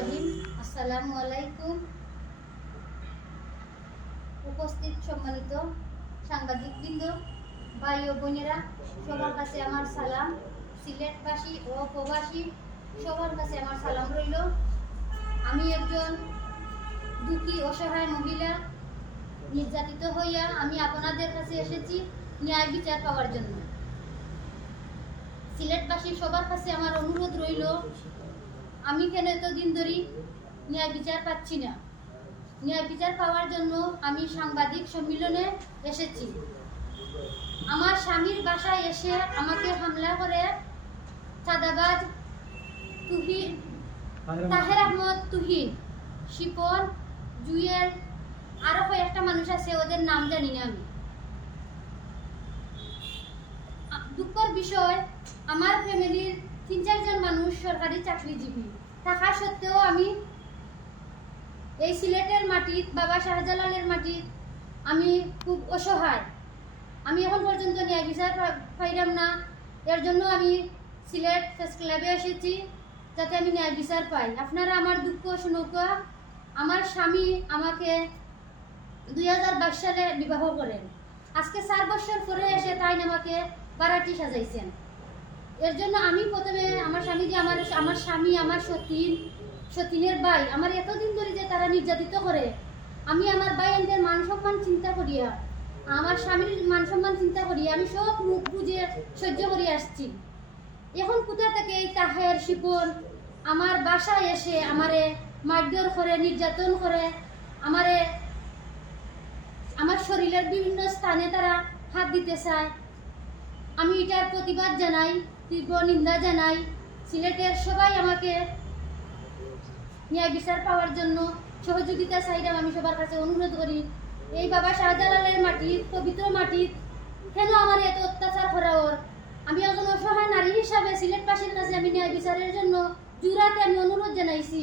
রহিম। আসসালামু আলাইকুম। উপস্থিত সম্মানিত সাংবাদিকবৃন্দ, ভাই ও বোনেরা, সবার কাছে আমার সালাম। সিলেটবাসী ও প্রবাসী সবার কাছে আমার সালাম রইল। আমি একজন দুঃখী অসহায় মহিলা, নির্যাতিত হইয়া আমি আপনাদের কাছে এসেছি ন্যায় বিচার পাওয়ার জন্য। সিলেটবাসী সবার কাছে আমার অনুরোধ রইল, আমি কেন এতদিন ধরে ন্যায় বিচার পাচ্ছি না। ন্যায় বিচার পাওয়ার জন্য আমি সাংবাদিক সম্মেলনে এসেছি। আমার স্বামীর বাসায় এসে আমাকে হামলা করে চাঁদাবাজ তাহের আহমদ, তুহিন, শিপন, জুয়েল, আরো কয়েকটা মানুষ আছে, ওদের নাম জানি না আমি। দুঃখের বিষয়, আমার ফ্যামিলির 3-4 জন মানুষ সরকারি চাকরিজীবী থাকা সত্ত্বেও আমি এই সিলেটের মাটিত, বাবা শাহজালালের মাটিত আমি খুব অসহায়। আমি এখন পর্যন্ত ন্যায় বিচার পাইলাম না। এর জন্য আমি সিলেট প্রেস ক্লাবে এসেছি, যাতে আমি ন্যায় বিচার পাই। আপনারা আমার দুঃখ শুনুকা। আমার স্বামী আমাকে 2022 সালে বিবাহ করেন। আজকে 4 বছর পরে এসে তাই আমাকে বারাটি সাজাইছেন। এর জন্য আমি প্রথমে আমার স্বামী যে আমার স্বামী, আমার সতীনের ভাই, আমার এতদিন ধরে যে তারা নির্যাতিত করে, আমি আমার ভাই এদের মান সম্মান চিন্তা করিয়া, আমার স্বামীর মান সম্মান চিন্তা করিয়া আমি সব মুখ বুঝে সহ্য করে আসছি। এখন কোথা থেকে এই তাহের, শিপন আমার বাসায় এসে আমারে মারধর করে, নির্যাতন করে, আমার শরীরের বিভিন্ন স্থানে তারা হাত দিতে চায়। আমি এটার প্রতিবাদ জানাই, তীব্র নিন্দা জানাই। সিলেটের সবাই আমাকে ন্যায় বিচার পাওয়ার জন্য সহযোগিতা চাইলাম। আমি সবার কাছে অনুরোধ করি, এই বাবা শাহজালালের মাটির, পবিত্র মাটির কেন আমার এত অত্যাচার করা ওর। আমি একজন অসহায় নারী হিসাবে সিলেটবাসীর কাছে আমি ন্যায় বিচারের জন্য জুরাতে আমি অনুরোধ জানাইছি।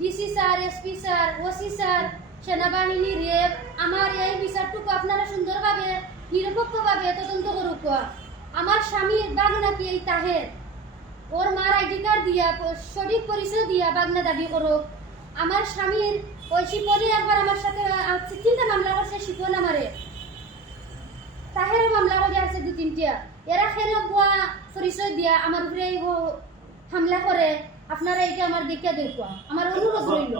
DC sir, SP sir, OC sir, সেনাবাহিনী, রেব, আমার এই বিচারটুকু আপনারা সুন্দরভাবে, নিরপেক্ষভাবে তদন্ত করুক। আমার স্বামীর বাঘ নাকি এই তাহের, ওর মার আইডি কার্ড দিয়া, সঠিক পরিচয় দিয়া বাগনা দাবি করুক। আমার স্বামীর ওই শিপনে একবার আমার সাথে 3টা মামলা করছে, শিপন আমারে, তাহেরও মামলা করে আছে 2-3টা। এরা কেন বুয়া পরিচয় দিয়া আমার উপরে হামলা করে? আপনারা এটা আমার দেখে দেখুয়া, আমার অনুরোধ রইল।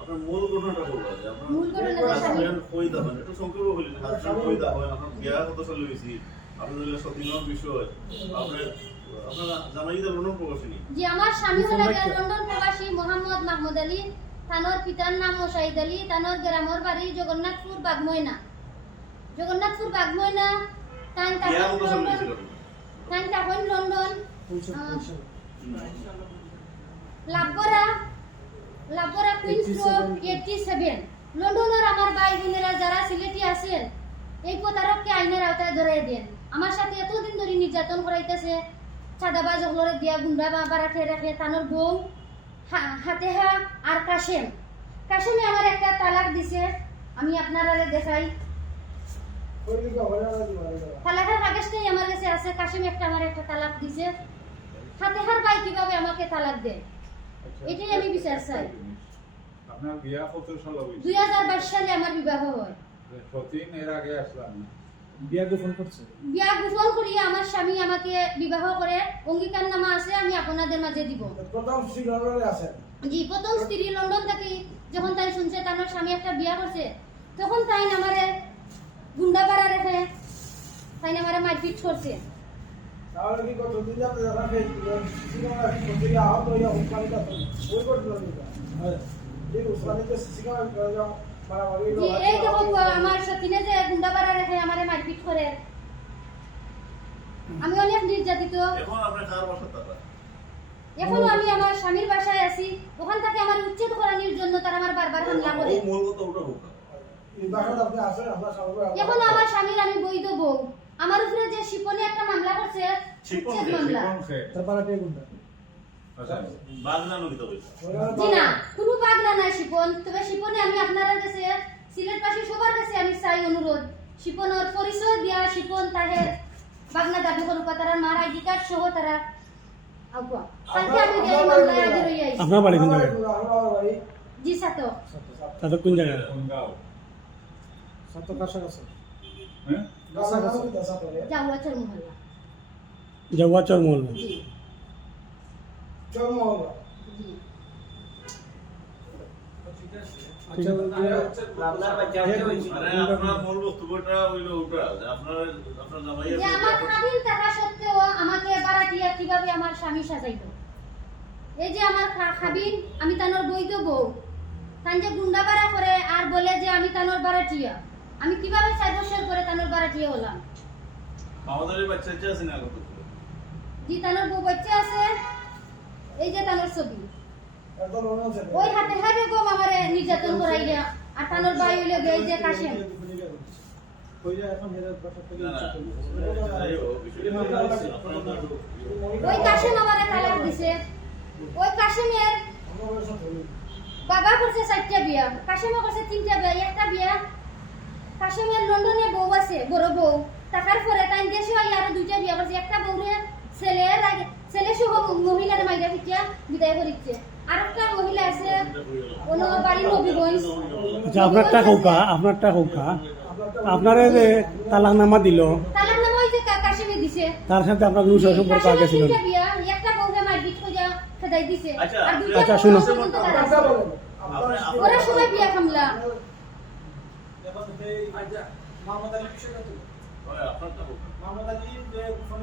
আপনার মূল ঘটনাটা বলবো যে আপনার মূল ঘটনাটা স্বামী কইদা মানে একটু সংক্ষেপে বলেন। হাসপাতাল কইদা হয়, আপনার বিয়া কত সালে হইছে, আপনাদের সতীনের বিষয় আপনারা জানাই দেন লন্ডন প্রবাসী। জি, আমার স্বামী হলো লন্ডন প্রবাসী মোহাম্মদ মাহমুদ আলী। তানোর পিতার নাম মোশাহিদ আলী। তানোর গ্রামের বাড়ি জগন্নাথপুর বাগময়না। তাই তখন লন্ডন লাভরা কুইন্স রোড 87। লন্ডনের আমার ভাই বোনেরা যারা সিলেটি আছেন, এই প্রতারককে আইনের আওতায় ধরাই দেন। আমার সাথে এতদিন ধরে নির্যাতন করাইতেছে, চাঁদাবাজ ওগুলোরে দিয়া গুন্ডা বাড়াতে রাখে। তানোর বউ হাতেহা আর কাশেমে আমার একটা তালাক দিছে। আমি আপনারা দেখাই, তালাকের কাগজটাই আমার কাছে আছে। কাশেম আমার একটা তালাক দিছে। হাতেহার ভাই কিভাবে আমাকে তালাক দেয়, এটাই আমি বিচার চাই। আপনার বিয়া কত সালে হইছে? 2022 সালে আমার বিবাহ হয়। সতীন এর আগে আসলাম না। বিয়া গোপন করিয়া আমার স্বামী আমাকে বিবাহ করে, অঙ্গীকারনামা আছে, আমি আপনাদের মাঝে দিব। প্রথম স্ত্রী লন্ডনে আছে? জি, প্রথম স্ত্রী লন্ডন থেকে যখন তাই শুনছে তার স্বামী একটা বিয়া করছে, তখন তাই আমারে গুন্ডা পাড়া রেখে তাই আমারে মারপিট করছে। তাহলে কি কতদিন যাতে দেখা সিনেমা কতদিন আহত হইয়া উসমানিত ওই করতে হ্যাঁ, এই উসমানিতে সিনেমা মারামারি। জি, এই দেখো আমার সতীনে যে গুন্ডা পাড়া রেখে আমারে মারপিট করে। আমি অনেক নির্যাতিত। এখন আপনার কার বাসা তারা? এখনো আমি আমার স্বামীর বাসায় আছি। ওখান থেকে আমার উচ্ছেদ করানোর জন্য তারা আমার বারবার হামলা করে। ও মূল কথা ওটা হোক। এই বাসাটা আপনি আছেন, আপনার সবাই এখন আমার স্বামীর আমি বৈধ বউ। আমার উপরে যে শিপনে একটা মামলা করছে, উচ্ছেদ মামলা। তারপরে কে গুন্ডা? আচ্ছা, বাগনা নদী তো জি না, কোনো বাগনা নাই শিপন। তবে শিপনে আমি আপনারা কাছে, সিলেটবাসী সবার কাছে আমি চাই অনুরোধ, শিপনের পরিচয় দিয়া শিপন তাহের বাগনা দাবি করুক, তারা মার আইডি কার্ড সহ তারা আগুয়া। কালকে আমি এই মামলায় হাজির হয়ে আইছি আপনার বাড়ি কোন জায়গায়? আপনার বাড়ি জি সাতো তাদের কোন জায়গায়? কোন গাঁও? সাত কাছাকাছি হ্যাঁ? কাছাকাছি সাত জাওয়াচর মহল্লা জওয়াচর মহল্লা। জি জন্মহল্লা জি মানে আপনার মূল বক্তব্যটা হইলো ওটা যে আপনার জামাইয়ের যে আমার স্বামীর টাকা সত্ত্বেও আমাকে বাড়াটিয়া কিভাবে আমার স্বামী সাজাইতো। এই যে আমার খাবিন আমি তানোর বৈধ বউ, তান যে গুন্ডা বাড়া করে আর বলে যে আমি তানোর বাড়াটিয়া, আমি কিভাবে 4 বছর করে তানোর বাড়াটিয়া হলাম। আমাদের বাচ্চা ইচ্ছা আছে না কত জি তানোর বউ বাচ্চা আছে, এই যে তানোর ছবি, একদম মনে হচ্ছে ওই হাতে হাতে কম আমারে নির্যাতন করাইয়া। আর তানোর ভাই হইলে এই যে কাশেম, ওই কাশেম আমারে তালাক দিছে। ওই কাশেমের বাবা করছে 4টা বিয়া, কাশেমও করছে 3টা বিয়া। একটা বিয়া কাশেমের লন্ডনে বউ আছে, বড় বউ, টাকার পরে তাই দেশে আইয়া আরো 2টা বিয়া করছে। একটা বউরে ছেলে সহ মহিলার মাইরা পিটিয়া বিদায় করিচ্ছে। আর একটা মহিলা আছে কোন বাড়ি নবীগঞ্জ। আচ্ছা আপনারটা কৌকা, আপনারটা কৌকা, আপনারে যে তালাকনামা দিল তালাক নামা হইছে কাশেমে দিছে। তার সাথে আপনার কোনো সম্পর্ক আগে ছিল না? কাশেমের 3টা বিয়া, একটা বউরে মারপিট কইরা খেদাই দিছে। আচ্ছা, আর 2টা আচ্ছা, শুনো। কথা বলেন ওরা সবাই বিয়া খামলা।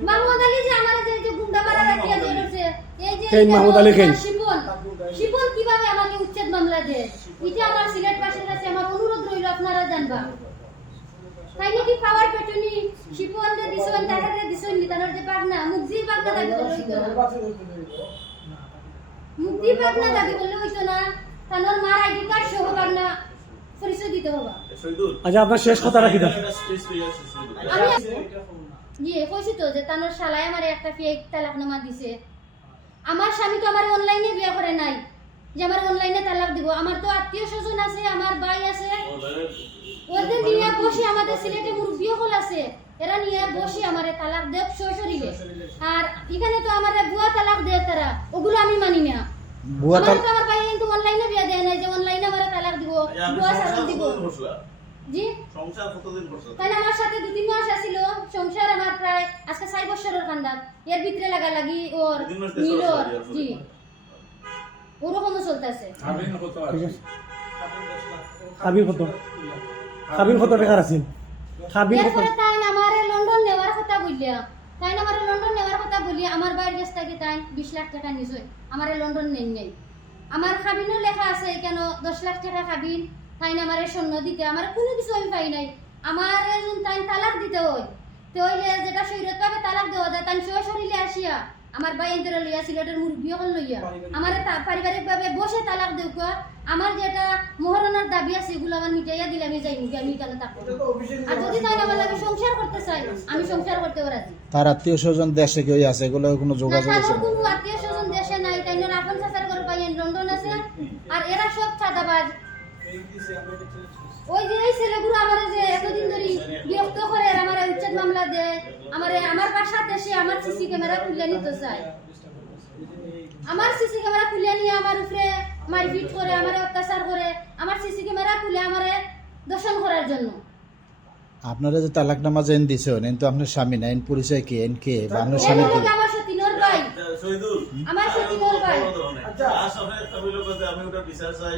মাহমুদ আলী যে আমার যে গুন্ডা মারা রাখিয়া ধরেছে, এই যে কেন মাহমুদ আলী কেন? শিপন কিভাবে আমাকে উচ্ছেদ মামলা দেয়, এটা আমার সিলেট বাসীর কাছে আমার অনুরোধ রইল, আপনারা জানবা। তাই নাকি পাওয়ার পেটুনি শিপন দে দিছেন, তাহারে দিছেন নিতানোর যে পাগনা মুগজির পাগনা দাবি করলে হইতো না, মুগজির পাগনা দাবি করলে হইতো না, তানোর মার আইডি কার্ড সহ পাগনা পরিচয় দিতে হবে। শহীদুল আচ্ছা আপনার শেষ কথা রাখি দাও। স্পেস পেয়ে আছে শহীদুল আমি ইয়ে কইছি তো যে তানোর শালায় আমারে একটা ফেক তালাকনামা দিছে। আমার স্বামী তো আমার অনলাইনে বিয়ে করে নাই যে আমার অনলাইনে তালাক দিব। আমার তো আত্মীয় স্বজন আছে, আমার ভাই আছে, ওদের নিয়ে বসে আমাদের সিলেটে মুরব্বিও হল আছে, এরা নিয়ে বসে আমারে তালাক দেব শ্বশুরিলে। আর এখানে তো আমারে বুয়া তালাক দেয় তারা, ওগুলো আমি মানি না। আমার তো আমার ভাই কিন্তু অনলাইনে বিয়ে দেয় নাই যে অনলাইনে আমারে তালাক দিব, বুয়া সারান দিব। জি সংসার কতদিন করছো? তাই আমার সাথে 2-3 মাস আছিল সংসার, আমার প্রায় আজকে 4 বছরের কান্দার। এর ভিতরে লাগি ওর 3 মাস মিলর, দেশ জি ওরকমও চলতেছে। আমিন কত ঠিক আছে? আছে। খাবির কত? খাবির কত টাকার আছিল? খাবির কত? এরপরে তাই আমারে লন্ডন নেওয়ার কথা বললিয়া, তাই আমারে লন্ডন নেওয়ার কথা বলি, আমার বাইরের কাছ থেকে তাই 20 লাখ টাকা নিছে, আমারে লন্ডন নেই নাই। আমার খাবিনও লেখা আছে কেন 10 লাখ টাকা খাবিন, তাই না আমারে স্বর্ণ দিতে, আমার কোনো কিছু আমি পাই নাই। আমার যখন তাই তালাক দিতে হয় তো হইলে যেটা শরীরত ভাবে তালাক দেওয়া যায়, তাই শরীরে আসিয়া আমার ভাই এন্তরে লইয়া সিলেটের মুরব্বিও হল লইয়া আমার পারিবারিক ভাবে বসে তালাক দেউকা। আমার যেটা মহারণার দাবি আছে এগুলো আমার মিটাইয়া দিলে আমি যাই মুখে, আমি কেন থাকবো। আর যদি তাই আমার লাগে সংসার করতে চাই, আমি সংসার করতে রাজি। তার আত্মীয় স্বজন দেশে কেউ আছে, এগুলো কোনো না যোগাযোগ আছে? তার কোনো আত্মীয় স্বজন দেশে নাই, তাই না আপন চাচার ঘর পাইয়েন লন্ডন আছে। আর এরা সব চাঁদাবাজ। ওই যে এই ছেলেগুলো আমার যে এতদিন ধরে বিরক্ত করে আমার উচ্ছেদ মামলা দেয়, আমার বাসাতে এসে আমার সিসি ক্যামেরা খুলে নিতে চায়, আমার সিসি ক্যামেরা খুলে নিয়ে আমার উপরে মারপিট করে, আমার অত্যাচার করে, আমার সিসি ক্যামেরা খুলে আমারে দর্শন করার জন্য। আপনারা যে তালাকনামা যেন দিছে এন তো আপনার স্বামী না, এন পরিচয় কি, এন কে বা আপনার স্বামী কি? আমার সতীনোর ভাই, শহীদুল আমার সতীনোর ভাই। লাস্ট আমি একটা হইলো কথা, আমি ওটা বিচার চাই।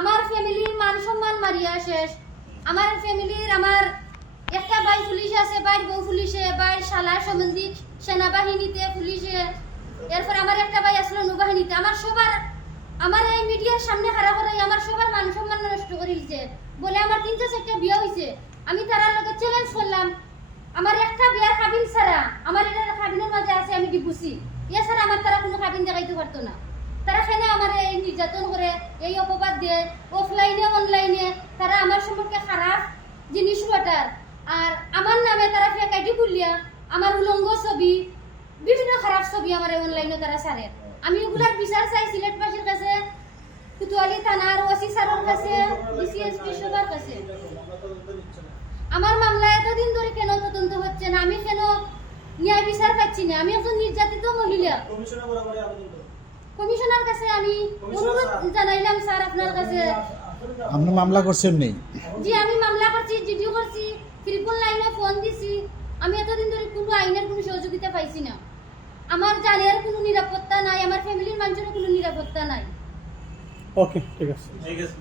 আমার ফ্যামিলির মান সম্মান মারিয়া শেষ। আমার ফ্যামিলির আমার একটা ভাই পুলিশ আছে, ভাইয়ের বউ পুলিশে, ভাইয়ের শালার সম্বন্ধী সেনাবাহিনীতে পুলিশে, এরপর আমার একটা ভাই আসলো নৌবাহিনীতে। আমার সবার, আমার এই মিডিয়ার সামনে হারা করাই আমার সবার মান সম্মান নষ্ট করে দিচ্ছে বলে আমার 3-4টা বিয়ে হয়েছে। আমি তারা লোকে চ্যালেঞ্জ করলাম, আমার একটা বিয়ার খাবিন ছাড়া, আমার এটা খাবিনের মাঝে আছে আমি ডিপুসি, এছাড়া আমার তারা কোনো খাবিন দেখাইতে পারতো না। তারা সেখানে আমার এই নির্যাতন করে, এই অপবাদ দিয়ে, অফলাইনে অনলাইনে তারা আমার সম্পর্কে খারাপ জিনিস ঘটার। আর আমার নামে তারা ফেক আইডি খুলিয়া আমার উলঙ্গ ছবি, বিভিন্ন খারাপ ছবি আমার অনলাইনে তারা ছাড়ে। আমি ওগুলার বিচার চাই সিলেটবাসীর কাছে, কুতুয়ালি থানার ওসি স্যারের কাছে, ডিসিএসপি সবার কাছে। আমার মামলা এতদিন ধরে কেন তদন্ত হচ্ছে না, আমি কেন ন্যায় বিচার পাচ্ছি না। আমি একজন নির্যাতিত মহিলা। কমিশনে বরাবরই আবেদন করো। কমিশনার কাছে আমি অনুরোধ জানাইলাম স্যার আপনার কাছে। আপনি মামলা করছেন নেই? জি আমি মামলা করছি, জিডিও করছি, 999 ফোন দিছি। আমি এতদিন ধরে কোনো আইনের কোনো সহযোগিতা পাইছি না। আমার জানের কোনো নিরাপত্তা নাই, আমার ফ্যামিলির মানুষের কোনো নিরাপত্তা নাই। ওকে ঠিক আছে। ঠিক আছে